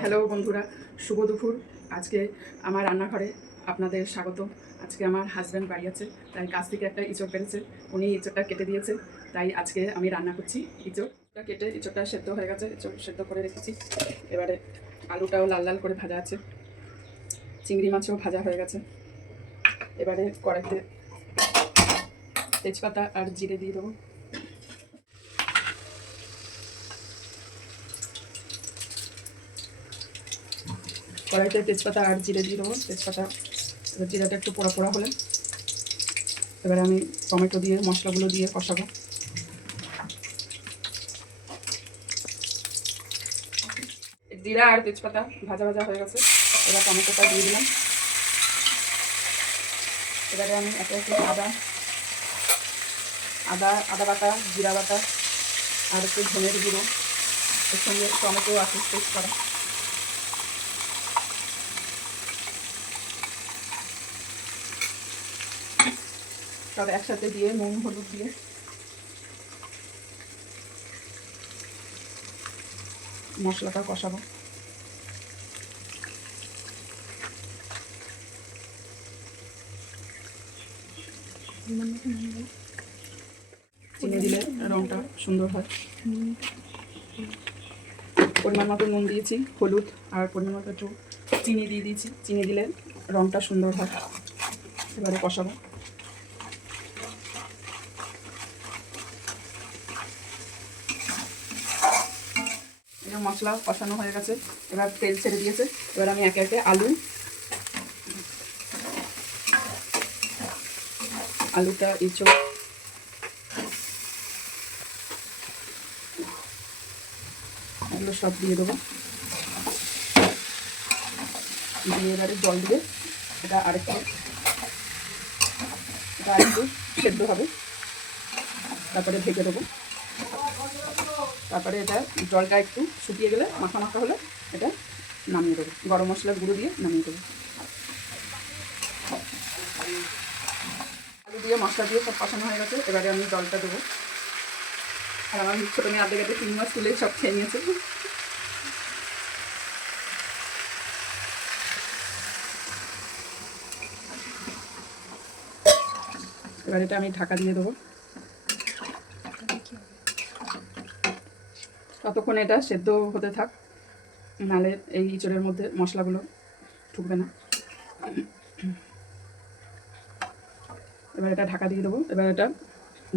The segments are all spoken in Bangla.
হ্যালো বন্ধুরা, শুভ দুপুর। আজকে আমার রান্নাঘরে আপনাদের স্বাগত। আজকে আমার হাজব্যান্ড বাড়ি আছে, তাই কাছ থেকে একটা ইঁচড় পেরেছে। উনি ইঁচড়টা কেটে দিয়েছে, তাই আজকে আমি রান্না করছি ইঁচড়টা কেটে ইঁচড়টা সেদ্ধ হয়ে গেছে, ইঁচড় সেদ্ধ করে রেখেছি। এবারে আলুটাও লাল লাল করে ভাজা আছে। চিংড়ি মাছও ভাজা হয়ে গেছে। এবারে কড়াইতে তেজপাতা আর জিরে দিয়ে দেবো। কড়াইতে তেজপাতা আর জিরে দিয়ে দেবো। তেজপাতা, এবার জিরাটা একটু পোড়া পোড়া হলে এবারে আমি টমেটো দিয়ে, মশলাগুলো দিয়ে কষাবো। জিরা আর তেজপাতা ভাজা ভাজা হয়ে গেছে। এবার টমেটোটা দিয়ে দিলাম। এবারে আমি একে একে আদা আদা আদা বাটা, জিরা বাটা আর একটু ধনের গুঁড়ো এর সঙ্গে টমেটো আছে পেস্ট করা সব একসাথে দিয়ে নুন, হলুদ দিয়ে। মশলাটা কষাবো। চিনি দিলে রঙটা সুন্দর হয়। পরিমাণ মতো নুন দিয়েছি, হলুদ, আর পরিমাণ মতো একটু চিনি দিয়ে দিয়েছি। চিনি দিলে রঙটা সুন্দর হয়। এবারে কষাবো। মশলা কষানো হয়ে গেছে। এবার তেল ছেড়ে দিয়েছে। এবার আমি একে একে আলু, আলুটা ইঁচো এগুলো সব দিয়ে দেবো। দিয়ে এবারে জল দিয়ে এটা আরেকটু এটা আরেকটু সেদ্ধ হবে। তারপরে ঢেকে দেবো। তারপরে এটা জলটা একটু শুকিয়ে গেলে, মাখা মাখা হলে এটা নামিয়ে দেবো। গরম মশলার গুঁড়ো দিয়ে নামিয়ে দেবো। আলু দিয়ে মশলা দিয়ে সব কষানো হয়ে গেছে, এবারে আমি জলটা দেবো। আর আমার ছোটো মেয়ে আধে গেছে, তিন মাস তুলে সব খেয়ে নিয়েছে। এবার এটা আমি ঢাকা দিয়ে দেবো। ততক্ষণ এটা সেদ্ধ হতে থাক, নালে এই ইঁচড়ের মধ্যে মশলাগুলো ঢুকবে না। এবার এটা ঢাকা দিয়ে দেবো। এবার এটা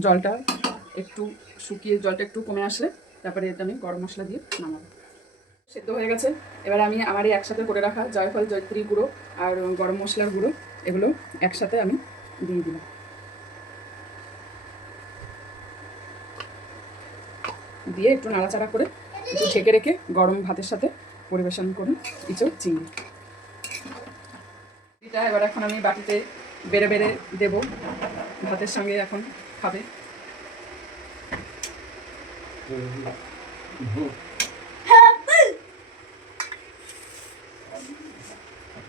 জলটা একটু শুকিয়ে, জলটা একটু কমে আসলে তারপরে এটা আমি গরম মশলা দিয়ে নামাবো। সেদ্ধ হয়ে গেছে। এবার আমি আমার এই একসাথে করে রাখা জয়ফল, জয়ত্রী গুঁড়ো আর গরম মশলার গুঁড়ো, এগুলো একসাথে আমি দিয়ে দিলাম। দিয়ে একটু নাড়াচাড়া করে একটু ঢেকে রেখে গরম ভাতের সাথে পরিবেশন করুন ইঁচড় চিংড়ি এটা এবার এখন আমি বাটিতে বেড়ে বেড়ে দেব। ভাতের সঙ্গে এখন খাবে।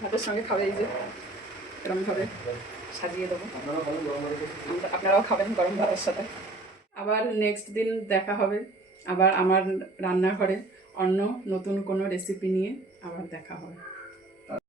ভাতের সঙ্গে খাবে এই যে, এরমভাবে সাজিয়ে দেবো। আপনারাও খাবেন গরম ভাতের সাথে। আবার নেক্সট দিন দেখা হবে। আবার আমার রান্নাঘরে অন্য নতুন কোনো রেসিপি নিয়ে আবার দেখা হবে